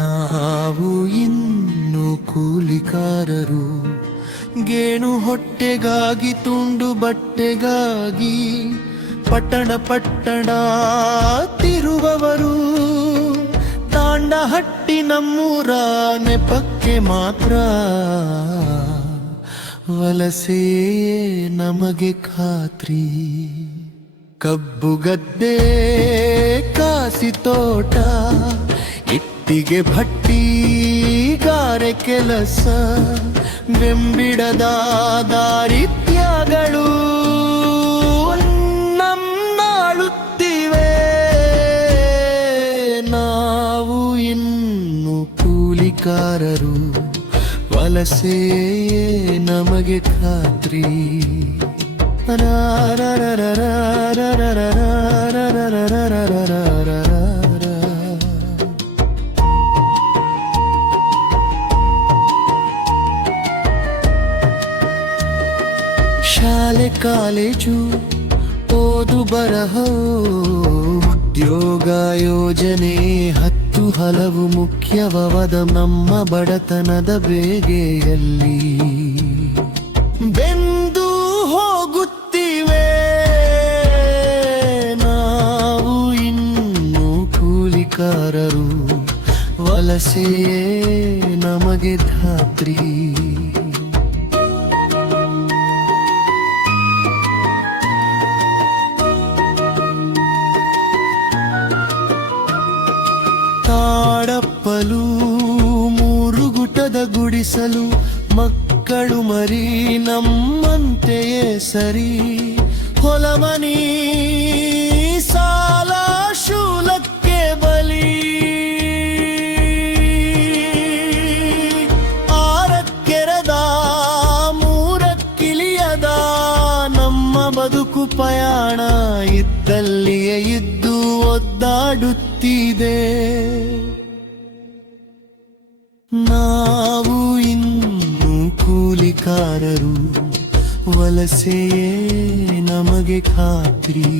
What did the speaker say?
ನಾವು ಇನ್ನು ಕೂಲಿಕಾರರು, ಗೇಣು ಹೊಟ್ಟೆಗಾಗಿ ತುಂಡು ಬಟ್ಟೆಗಾಗಿ ಪಟ್ಟಣ ಪಟ್ಟಣ ತಿರುವವರು. ತಾಂಡ ಹಟ್ಟಿ ನಮ್ಮೂರ ನೆಪಕ್ಕೆ ಮಾತ್ರ ವಲಸೆ ನಮಗೆ ಖಾತ್ರಿ. ಕಬ್ಬು ಗದ್ದೆ ಕಾಸಿ ತೋಟ ಇಟ್ಟಿಗೆ ಭಟ್ಟಿ ಗಾರೆ ಕೆಲಸ, ಬೆಂಬಿಡದ ದಾರಿದ್ರ್ಯಗಳು ನಮ್ಮಾಳುತ್ತಿವೆ. ನಾವು ಇನ್ನು ಕೂಲಿಕಾರರು, ವಲಸೆ ನಮಗೆ ಖಾತ್ರಿ. ಶಾಲೆ ಕಾಲೇಜು ಓದು ಬರಹ ಉದ್ಯೋಗ ಯೋಜನೆ ಹತ್ತು ಹಲವು ಮುಖ್ಯವಾದ ನಮ್ಮ ಬಡತನದ ಬೇಗೆಯಲ್ಲಿ ಬೆಂದು ಹೋಗುತ್ತಿವೆ. ನಾವು ಇನ್ನು ಕೂಲಿಕಾರರು, ವಲಸೆಯೇ ನಮಗೆ ಧಾತ್ರಿ. ತಾಡಪ್ಪಲು ಮೂರು ಗುಟದ ಗುಡಿಸಲು, ಮಕ್ಕಳು ಮರಿ ನಮ್ಮಂತೆಯೇ ಸರಿ. ಹೊಲಮನಿ ಸಾಲ ಶೂಲಕ್ಕೆ ಬಲಿ, ಆರಕ್ಕೆರದ ಮೂರಕ್ಕಿಳಿಯದ ನಮ್ಮ ಬದುಕು ಪಯಾಣ ಇದ್ದಲ್ಲಿಯೇ ಇದ್ದು ಒದ್ದಾಡುತ್ತಿದೆ. ನಾವು ಇನ್ನು ಕೂಲಿಕಾರರು, ವಲಸೆಯೇ ನಮಗೆ ಖಾತ್ರಿ.